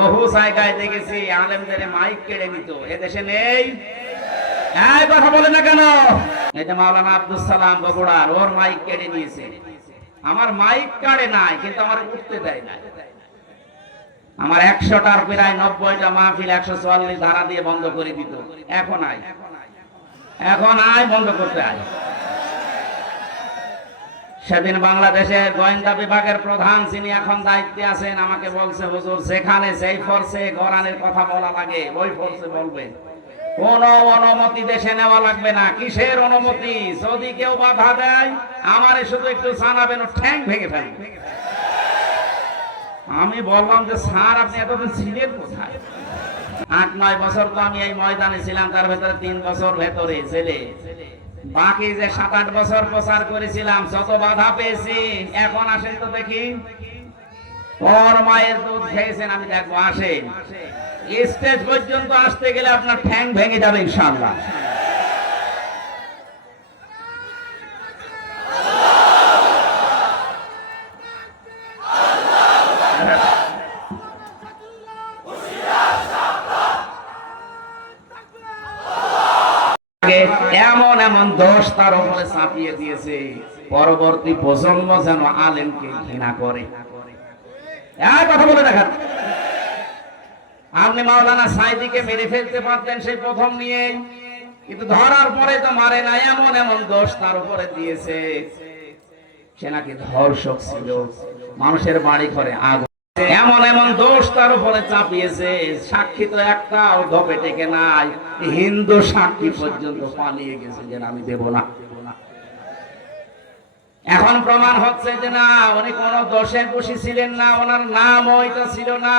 বহু জায়গায় দেখেছি, আলেমদের মাইক কেড়ে নিত। এদেশে নেই? এই কথা বলে না কেন? এই যে মাওলানা আব্দুল সালাম বগুড়ার ওর মাইক কেড়ে নিয়েছে। আমার মাইক কাড়ে নাই, কিন্তু আমার উঠতে দেয় না আমার একশোটার প্রায় নব্বইটা মাহফিল একশো চুয়াল্লিশ ধারা দিয়ে বন্ধ করে দিত। এখন আয়। এখন আয় বন্ধ করতে আয়। সেদিন বাংলাদেশের গোয়েন্দা বিভাগের প্রধান যিনি এখন দায়িত্বে আছেন, আমাকে বলছে, হুজুর, যেখানে সেই ফোর্সে কোরআনের কথা বলা লাগে, ওই ফোর্সে বলবে। কোন অনুমতি দেশে নেওয়া লাগবে না, কিসের অনুমতি? যদি কেউ বাধা দেয়, আমারে শুধু একটু জানাবেন ঠ্যাং ভেঙে ফেলবে। আমি বললাম যে, স্যার, আপনি এতদিন ছিলেন কোথায়? আট, নয় বছর তো আমি এই ময়দানে ছিলাম, তার ভেতরে তিন বছর ভেতরে ছেলে বাকি যে সাত আট বছর প্রচার করেছিলাম, যত বাধা পেয়েছি, এখন আসেন তো দেখি। ওর মায়ের দুধ খেয়েছেন, আমি দেখব আসেন স্টেজ পর্যন্ত আসতে গেলে আপনার ঠ্যাং ভেঙে যাবে, ইনশাআল্লাহ আগে এমন এমন দোষ তার উপরে চাপিয়ে দিয়েছে। পরবর্তী প্রজন্ম যেন আলেমকে ঘৃণা করে। কথা বলে দেখান। আপনি মাওলানা সাইদিকে মেরে ফেলতে পারতেন সেই প্রথম নিয়ে। কিন্তু ধরার পরে তো মারে না, এমন এমন দোষ তার উপরে দিয়েছে। সে নাকি ধর্ষক ছিল। মানুষের বাড়ি ঘরে আগুন এমন এমন দোষ তার উপরে চাপিয়েছে। সাক্ষী তো একটাও ধপে টেকে নাই। হিন্দু সাক্ষী পর্যন্ত পালিয়ে গেছে যে আমি দেব না। এখন প্রমাণ হচ্ছে যে না, উনি কোন দোষে দোষী ছিলেন না, ওনার নাম ওইটা ছিল না।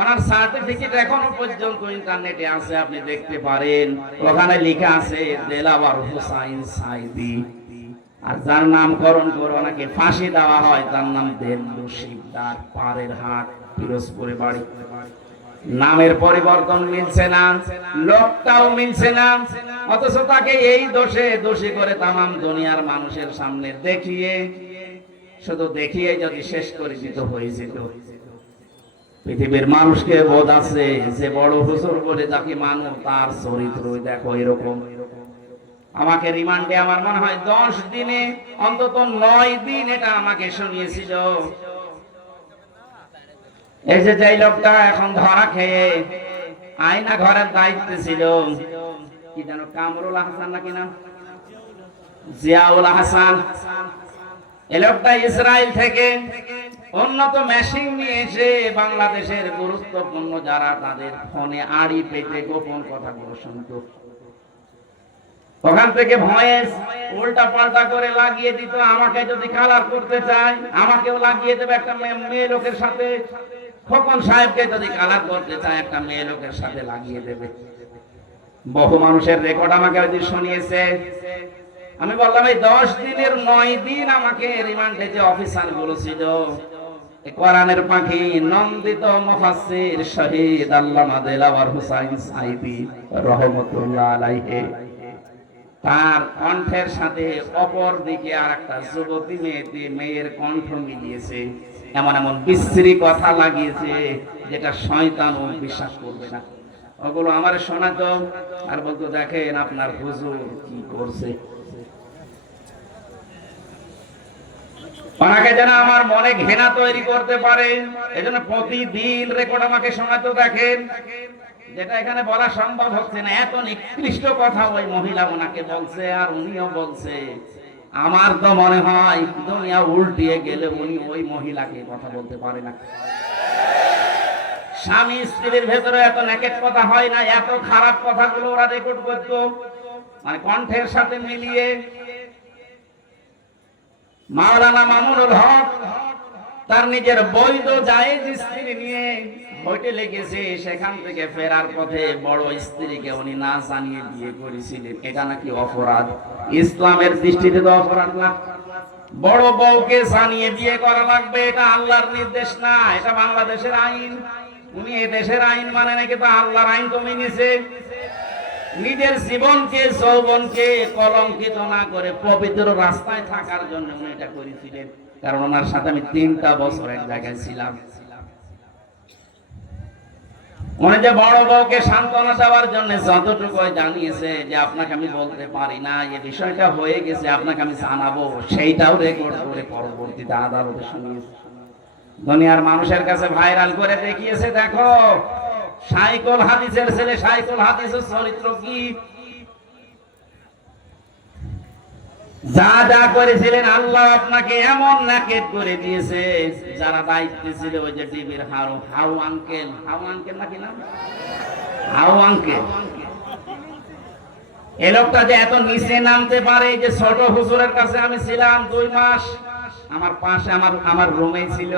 ওনার সার্টিফিকেট এখনও পর্যন্ত ইন্টারনেটে আছে, আপনি দেখতে পারেন। ওখানে লেখা আছে, দেলাওয়ার হুসাইন সাইদি। আর যার নামকরণ করে ওনাকে ফাঁসি দেওয়া হয়, তার নাম দেল্লু শিকদার পাড়ের হাট, পিরোজপুরে বাড়ি। নামের পরিবর্তন মিলছে না, লোকটাও মিলছে না, অথচ তাকে এই দোষে দোষী করে তামাম দুনিয়ার মানুষের সামনে দেখিয়ে, শুধু দেখিয়ে যদি শেষ করে দিতে হয়েছিল পৃথিবীর মানুষকে বোধ আছে যে বড় হুজুর বলে যাকে মানুষ তার চরিত্র দেখো এরকম। আমাকে রিমান্ডে আমার মনে হয় দশ দিনে, অন্তত নয় দিন এটা আমাকে শুনিয়েছিল। এই যে যেই লোকটা এখন ধরা খেয়ে আয়না ঘরের দায়িত্বে ছিল, কি যেন কামরুল হাসান নাকি নাম? জিয়াউল হাসান। এই লোকটা ইসরায়েল থেকে উন্নত মেশিন নিয়ে এসে বাংলাদেশের গুরুত্বপূর্ণ যারা তাদের ফোনে আড়ি পেতে গোপন কথাগুলো শুনতো। ওখান থেকে ভয়েস উল্টা পাল্টা করে লাগিয়ে দিত, আমাকে যদি কালার করতে চায়, আমাকেও লাগিয়ে দেবে একটা মেয়ে লোকের সাথে। খোকন সাহেবকে যদি কালার করতে চায়, একটা মেয়ে লোকের সাথে লাগিয়ে দেবে। বহু মানুষের রেকর্ড আমাকে ওই শুনিয়েছে। আমি বললাম, এই দশ দিনের নয় দিন আমাকে রিমান্ডে যে অফিসারগুলো ছিল কোরআনের পাখি নন্দিত শহীদ আল্লামা দেলাওয়ার হুসাইন সাইদি রহমতুল্লাহ তার কণ্ঠের সাথে অপর দিকে আর একটা যুবতী মেয়েতে মেয়ের কণ্ঠ মিলিয়েছে। এমন এমন বিশ্রী কথা লাগিয়েছে যেটা শয়তানও বিশ্বাস করবে না। ওগুলো আমার শোনাতো আর বলতো, দেখেন আপনার হুজুর কি করছে। ওনাকে যেন আমার মনে ঘৃণা তৈরি করতে পারে, এজন্য প্রতিদিন রেকর্ড আমাকে শোনাতো, দেখেন, যেটা এখানে বলা সম্ভব হচ্ছে না। এত নিকৃষ্ট কথা ওই মহিলা ওনাকে বলছে, আর উনিও বলছে আমার তো মনে হয় দুনিয়া উল্টিয়ে গেলে উনি ওই মহিলাকে কথা বলতে পারে না। স্বামী স্ত্রীর ভেতরে এত নেকেট কথা হয় না, এত খারাপ কথাগুলো ওরা রেকর্ড করত। মানে কণ্ঠের সাথে মিলিয়ে। মাওলানা মামুনুল হক তার নিজের বৈধ জায়েজ স্ত্রী নিয়ে হোটেলে গেছে, সেখান থেকে ফেরার পথে বড় স্ত্রীকে উনি না জানিয়ে বিয়ে করেছিলেন। এটা নাকি অপরাধ? ইসলামের দৃষ্টিতে তো অপরাধ না। বড় বউকে জানিয়ে বিয়ে করা লাগবে, এটা আল্লাহর নির্দেশ না, এটা বাংলাদেশের আইন। উনি এ দেশের আইন মানে নাকি তো আল্লাহর আইন তো মেনেছে। নিজের জীবনকে, যৌবনকে কলঙ্কিত না করে পবিত্র রাস্তায় থাকার জন্য উনি এটা করেছিলেন। কারণ ওনার সাথে আমি তিনটা বছর এক জায়গায় ছিলাম। যে বড় বউকে সান্ত্বনা জন্য যতটুকু জানিয়েছে যে আপনাকে আমি বলতে পারি না এই বিষয়টা হয়ে গেছে, আপনাকে আমি জানাব, সেইটাও রেকর্ড করে পরবর্তীতে আদালতে শুনিয়েছে। দুনিয়ার মানুষের কাছে ভাইরাল করে দেখিয়েছে, দেখো, সাইকল হাদিসের ছেলে সাইকল হাদিসের চরিত্র কি? যা যা করেছিলেন আল্লাহ আপনাকে এমন নাকেট করে দিয়েছে, যারা দায়িত্বে ছিল ওই যে টিভির আঙ্কেল আঙ্কেল নাকি নাম? আঙ্কেল। এ লোকটা যে এত নিচে নামতে পারে যে ছোট হুজুরের কাছে আমি ছিলাম দুই মাস, আমার পাশে আমার আমার রুমে ছিল।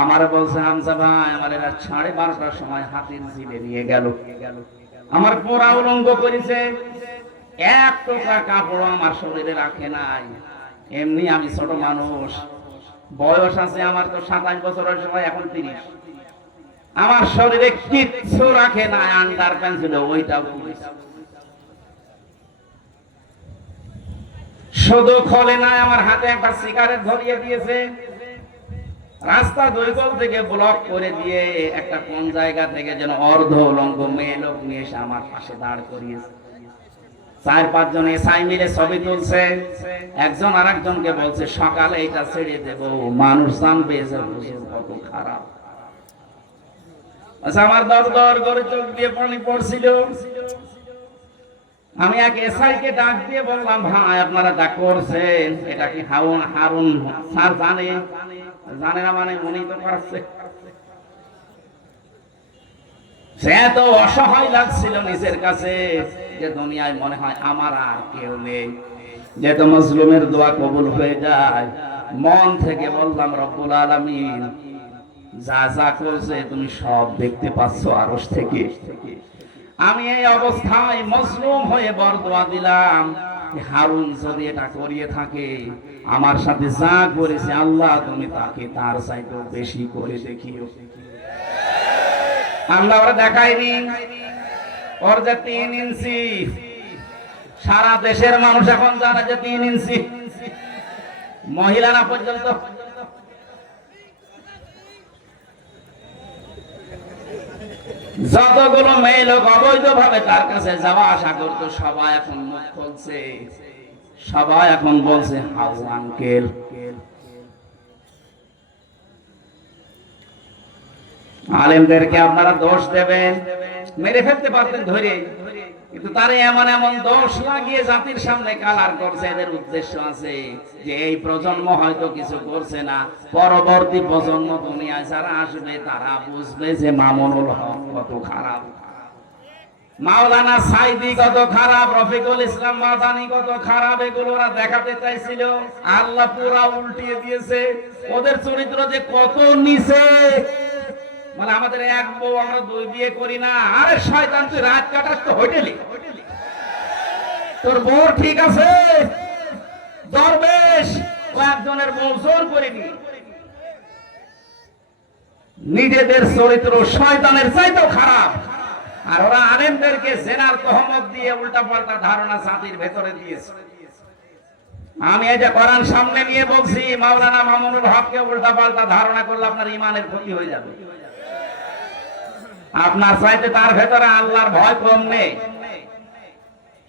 আমার বলছে হামসা ভাই, আমার এরা সাড়ে বারোটার সময় হাতির ঝিলে নিয়ে গেল। আমার পোড়া উলঙ্গ করেছে। এক টুকরা কাপড় আমার শরীরে রাখে নাই। এমনি আমি ছোট মানুষ। বয়স আছে আমার তো সাতাশ বছরের সময়, এখন তিরিশ। আমার শরীরে কিচ্ছু রাখে নাই, আন্ডার প্যান্ট ছিল খুলেছে। শুধু খোলে নাই, আমার হাতে একটা সিগারেট ধরিয়ে দিয়েছে। রাস্তা দৈগল থেকে ব্লক করে দিয়ে একটা কোন জায়গা থেকে যেন অর্ধ উলঙ্গ মেয়ে লোক নিয়ে এসে আমার পাশে দাঁড় করিয়েছে। চার পাঁচজন এসআই মিলে ছবি তুলছে। একজন আর একজনকে বলছে, সকালে এটা ছেড়ে দেব, মানুষ জানবে কত খারাপ। আচ্ছা আমার দর দর করে চোখ দিয়ে পানি পড়ছিল। আমি এক এসআই কে ডাক দিয়ে বললাম, ভাই, আপনারা যা করছেন, এটা কি হারুন হারুন, স্যার জানে? জানে না মানে উনি তো পারছে। সে এত অসহায় লাগছিল নিজের কাছে যে দুনিয়ায় মনে হয় আমার আর কেউ নেই। দোয়া কবুল হয়ে যায়, মন থেকে বললাম, রব্বুল যা যা করছে তুমি সব দেখতে পাচ্ছ আরস থেকে। আমি এই অবস্থায় মজলুম হয়ে বরদোয়া দিলাম হারুন যদি এটা করিয়ে থাকে, আমার সাথে যা করেছে আল্লাহ, তুমি তাকে তার চাইতেও বেশি করে দেখিও। আল্লাহ ওরা দেখায়নি ওর যে তিন ইঞ্চি, সারা দেশের মানুষ এখন জানে যে তিন ইঞ্চি। মহিলারা পর্যন্ত। যতগুলো মেয়ে লোক অবৈধ ভাবে তার কাছে যাওয়া আসা করতো, সবাই এখন মুখ খুলছে। সবাই এখন বলছে হাউ আঙ্কেল। আলেমদেরকে আপনারা দোষ দেবেন। মেরে ফেলতে পারতেন ধরে। কিন্তু তারে এমন এমন দোষ লাগিয়ে জাতির সামনে কালার করছে, এদের উদ্দেশ্য আছে যে এই প্রজন্ম হয়তো কিছু করছে না। পরবর্তী প্রজন্ম দুনিয়ায় যারা আসবে, তারা বুঝবে যে মামুনুল হক কত খারাপ। মাওলানা সাইদি কত খারাপ, রফিকুল ইসলাম মাদানি কত খারাপ, এগুলো ওরা দেখাতে চাইছিল। আল্লাহ পুরা উল্টিয়ে দিয়েছে। ওদের চরিত্র যে কত নিচে মানে আমাদের এক বউ আমরা দুই বিয়ে করি না। আরে শয়তান, তুই রাত কাটাস তো হোটেলে। তোর বউ ঠিক আছে? দরবেশ কয়েকজনের বউ জোর করিনি। নিজেদের চরিত্র শয়তানের চাইতেও খারাপ। আর ওরা আলেমদেরকে জেনার তহমত দিয়ে উল্টা পাল্টা ধারণা জাতির ভেতরে দিয়েছে। আমি এই যে কোরআন সামনে নিয়ে বলছি, মাওলানা মামুনুল হককে উল্টা পাল্টা ধারণা করলে আপনার ইমানের ক্ষতি হয়ে যাবে। আপনার চাইতে তার ভেতরে আল্লাহর ভয় কম নেই।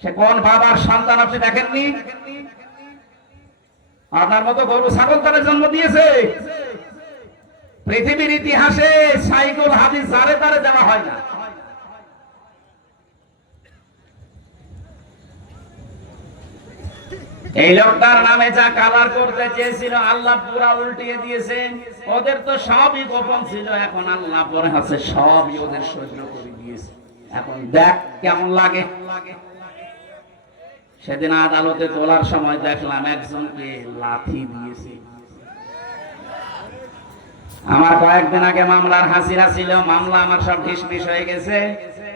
সে কোন বাবার সন্তান আপনি দেখেননি? আপনার মতো গরু ছাগল তারা জন্ম দিয়েছে। পৃথিবীর ইতিহাসে সাইকুল হাদিস সারে তারে দেওয়া হয় না। এই লোকটার নামে যা কালার করতে চেয়েছিল, আল্লাহ পুরা উল্টিয়ে দিয়েছে ওদের তো সবই গোপন ছিল, এখন আল্লাহ পরে আছে, সবই ওদের সহ্য করে দিয়েছে। এখন দেখ কেমন লাগে। সেদিন আদালতে তোলার সময় দেখলাম একজনকে লাথি দিয়েছে। আমার কয়েকদিন আগে মামলার হাসিরা ছিল, মামলা আমার সব ঢিসমিস হয়ে গেছে।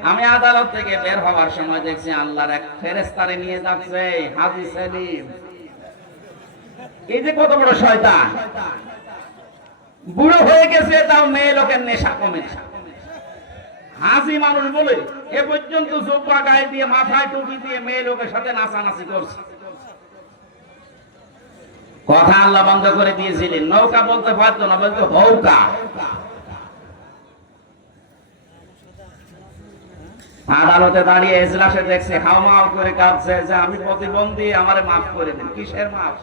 আমি আদালত থেকে বের হওয়ার সময় দেখছি আল্লাহর এক ফেরেস্তারে নিয়ে যাচ্ছে, হাজি সেলিম। এই যে কত বড় শয়তান। বুড়ো হয়ে গেছে, তাও মেয়ে লোকের নেশা কমে হাসি মানুষ বলে, এ পর্যন্ত জোব্বা গায়ে দিয়ে, মাথায় টুপি দিয়ে মেয়ে লোকের সাথে নাচানাচি করছে। কথা আল্লাহ বন্ধ করে দিয়েছিলেন। নৌকা বলতে পারতো না, বলতো হৌকা। আদালতে দাঁড়িয়ে এজলাসে দেখছে হাওমাও করে কাঁদছে যে আমি প্রতিবন্ধী, আমারে মাফ করে দিন। কিসের মাফ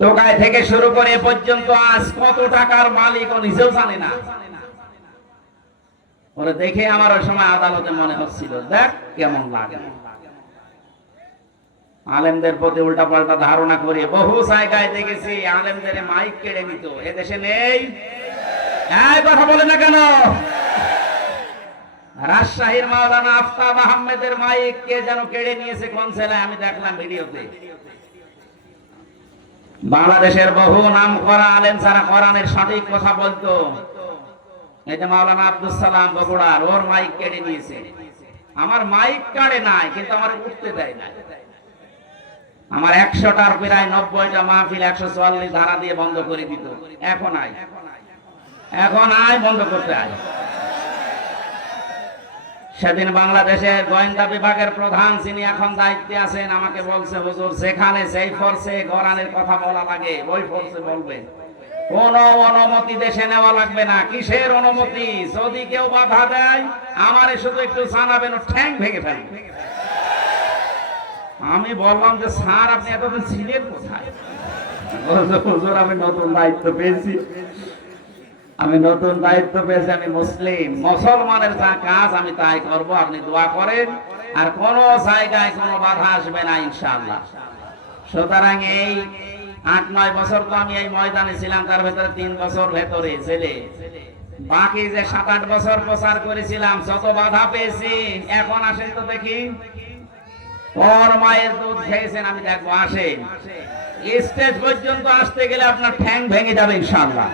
টোকায় থেকে শুরু করে পর্যন্ত আজ কত টাকার মালিক ও নিজেও জানে না। ওরে দেখে আমার ওই সময় আদালতে মনে হচ্ছিল, দেখ কেমন লাগে। আলেমদের প্রতি উল্টা পাল্টা ধারণা করে, বহু জায়গায় দেখেছি আলেমদের মাইক কেড়ে নিত, এদেশে নেই? কথা বলে না কেন? রাজশাহীর মাওলানা আফতাব আহমেদের মাইক কে যেন কেড়ে নিয়েছে কোন ছেলে, আমি দেখলাম ভিডিওতে। বাংলাদেশের বহু নাম করা আলেম যারা কোরআনের সঠিক কথা বলতো। এই যে মাওলানা আব্দুল সালাম বগুড়ার ওর মাইক কেড়ে নিয়েছে। আমার মাইক কাড়ে নাই, কিন্তু আমার উঠতে দেয় না আমার একশোটার প্রায় নব্বইটা মাহফিল একশো চুয়াল্লিশ ধারা দিয়ে বন্ধ করে দিত। এখন আয়। এখন আয় বন্ধ করতে আয়। সেদিন বাংলাদেশের গোয়েন্দা বিভাগের প্রধান যিনি এখন দায়িত্বে আছেন, আমাকে বলছে, হুজুর সেখানে সেই ফোর্সে গরানের কথা বলা লাগে, ওই ফোর্সে বলবে। কোন অনুমতি দেশে নেওয়া লাগবে না, কিসের অনুমতি? যদি কেউ বাধা দেয়, আমারে শুধু একটু জানাবেন ঠ্যাং ভেঙে ফেলবে। আমি বললাম যে, স্যার, আপনি এতদিন ছিলেন কোথায়? হুজুর, আমি নতুন দায়িত্ব পেয়েছি। আমি নতুন দায়িত্ব পেয়েছি, আমি মুসলিম। মুসলমানের যা কাজ, আমি তাই করব, আপনি দোয়া করেন। আর কোন জায়গায় কোনো বাধা আসবে না, ইনশাআল্লাহ। সুতরাং এই আট, নয় বছর তো আমি এই ময়দানে ছিলাম, তার ভেতরে তিন বছর ভেতরে, ছেলে। বাকি যে সাত, আট বছর প্রচার করেছিলাম, যত বাধা পেয়েছি, এখন আসেন তো দেখি। ওর মায়ের দুধ খেয়েছেন, আমি দেখব, আসেন। স্টেজ পর্যন্ত আসতে গেলে আপনার ঠ্যাং ভেঙে যাবে, ইনশাআল্লাহ।